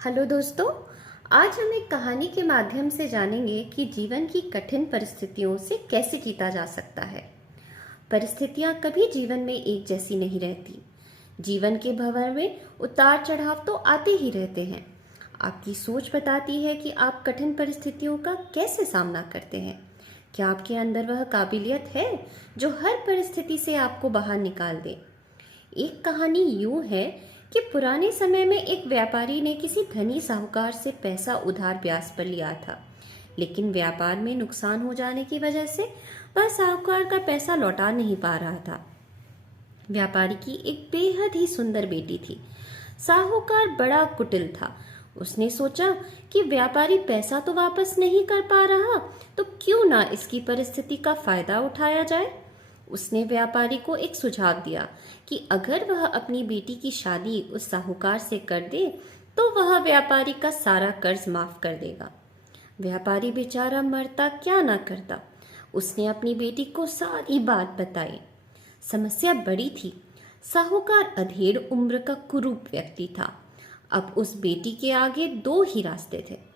Hello दोस्तों, आज हम एक कहानी के माध्यम से जानेंगे कि जीवन की कठिन परिस्थितियों से कैसे जीता जा सकता है। परिस्थितियां कभी जीवन में एक जैसी नहीं रहती। जीवन के भंवर में उतार चढ़ाव तो आते ही रहते हैं। आपकी सोच बताती है कि आप कठिन परिस्थितियों का कैसे सामना करते हैं। क्या आपके अंदर वह काबिलियत है जो हर परिस्थिति से आपको बाहर निकाल दे। एक कहानी यूं है कि पुराने समय में एक व्यापारी ने किसी धनी साहूकार से पैसा उधार ब्याज पर लिया था, लेकिन व्यापार में नुकसान हो जाने की वजह से वह साहूकार का पैसा लौटा नहीं पा रहा था। व्यापारी की एक बेहद ही सुंदर बेटी थी। साहूकार बड़ा कुटिल था। उसने सोचा कि व्यापारी पैसा तो वापस नहीं कर पा रहा, तो क्यों ना इसकी परिस्थिति का फायदा उठाया जाए। उसने व्यापारी को एक सुझाव दिया कि अगर वह अपनी बेटी की शादी उस साहूकार से कर दे तो वह व्यापारी का सारा कर्ज माफ कर देगा। व्यापारी बेचारा मरता क्या ना करता। उसने अपनी बेटी को सारी बात बताई। समस्या बड़ी थी। साहूकार अधेड़ उम्र का कुरूप व्यक्ति था। अब उस बेटी के आगे दो ही रास्ते थे।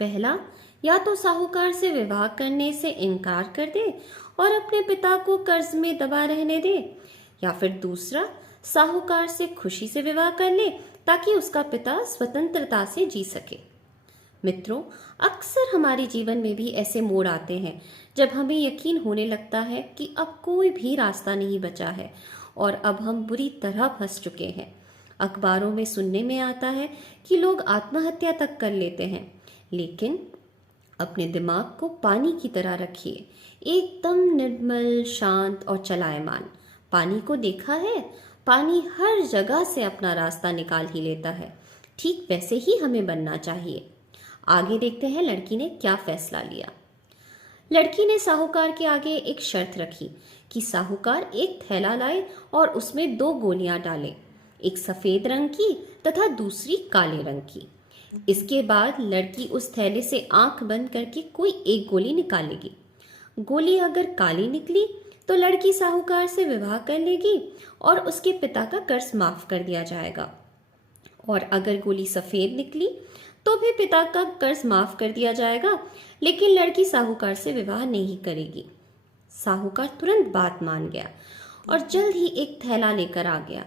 पहला, या तो साहूकार से विवाह करने से इनकार कर दे और अपने पिता को कर्ज में दबा रहने दे, या फिर दूसरा, साहूकार से खुशी से विवाह कर ले ताकि उसका पिता स्वतंत्रता से जी सके। मित्रों, अक्सर हमारे जीवन में भी ऐसे मोड़ आते हैं जब हमें यकीन होने लगता है कि अब कोई भी रास्ता नहीं बचा है और अब हम बुरी तरह फंस चुके हैं। अखबारों में सुनने में आता है कि लोग आत्महत्या तक कर लेते हैं, लेकिन अपने दिमाग को पानी की तरह रखिए, एकदम निर्मल, शांत और चलायमान। पानी को देखा है, पानी हर जगह से अपना रास्ता निकाल ही लेता है। ठीक वैसे ही हमें बनना चाहिए। आगे देखते हैं लड़की ने क्या फैसला लिया। लड़की ने साहूकार के आगे एक शर्त रखी कि साहूकार एक थैला लाए और उसमें दो गोलियां डाले, एक सफेद रंग की तथा दूसरी काले रंग की। इसके बाद लड़की उस थैले से आंख बंद करके कोई एक गोली निकालेगी। गोली अगर काली निकली तो लड़की साहूकार से विवाह कर लेगी और उसके पिता का कर्ज माफ कर दिया जाएगा, और अगर गोली सफेद निकली तो भी पिता का कर्ज माफ कर दिया जाएगा, लेकिन लड़की साहूकार से विवाह नहीं करेगी। साहूकार तुरंत बात मान गया और जल्द ही एक थैला लेकर आ गया।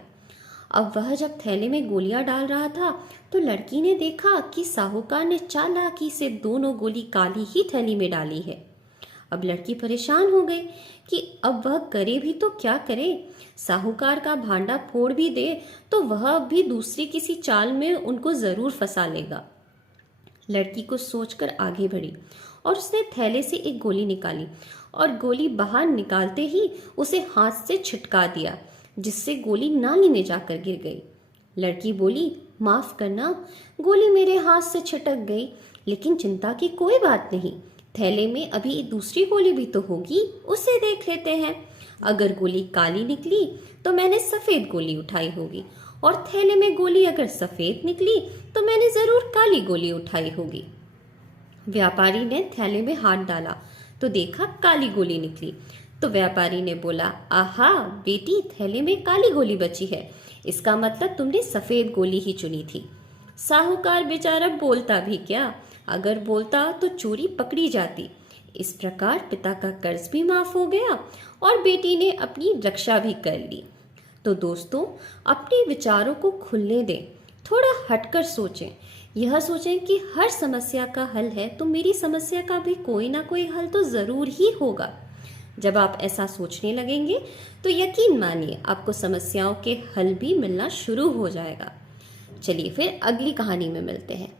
अब वह जब थैले में गोलियां डाल रहा था तो लड़की ने देखा कि साहूकार ने चालाकी से दोनों गोली काली ही थैली में डाली है। अब लड़की परेशान हो गई कि अब वह करे भी तो क्या करे। साहूकार का भांडा फोड़ भी दे तो वह भी दूसरी किसी चाल में उनको जरूर फंसा लेगा। लड़की को सोचकर आगे बढ़ी और उसने थैले से एक गोली निकाली और गोली बाहर निकालते ही उसे हाथ से छिटका दिया, जिससे गोली नाली में जाकर गिर गई। लड़की बोली, माफ करना, गोली मेरे हाथ से छिटक गई, लेकिन चिंता की कोई बात नहीं। थैले में अभी दूसरी गोली भी तो होगी, उसे देख लेते हैं। अगर गोली काली निकली तो मैंने सफेद गोली उठाई होगी, और थैले में गोली अगर सफेद निकली तो मैंने जरूर काली गोली उठाई होगी। व्यापारी ने थैले में हाथ डाला तो देखा काली गोली निकली। तो व्यापारी ने बोला, आहा बेटी, थैले में काली गोली बची है, इसका मतलब तुमने सफेद गोली ही चुनी थी। साहूकार बेचारा बोलता भी क्या, अगर बोलता तो चोरी पकड़ी जाती। इस प्रकार पिता का कर्ज भी माफ हो गया और बेटी ने अपनी रक्षा भी कर ली। तो दोस्तों, अपने विचारों को खुलने दें, थोड़ा हटकर सोचें। यह सोचें कि हर समस्या का हल है तो मेरी समस्या का भी कोई ना कोई हल तो जरूर ही होगा। जब आप ऐसा सोचने लगेंगे तो यकीन मानिए आपको समस्याओं के हल भी मिलना शुरू हो जाएगा। चलिए फिर अगली कहानी में मिलते हैं।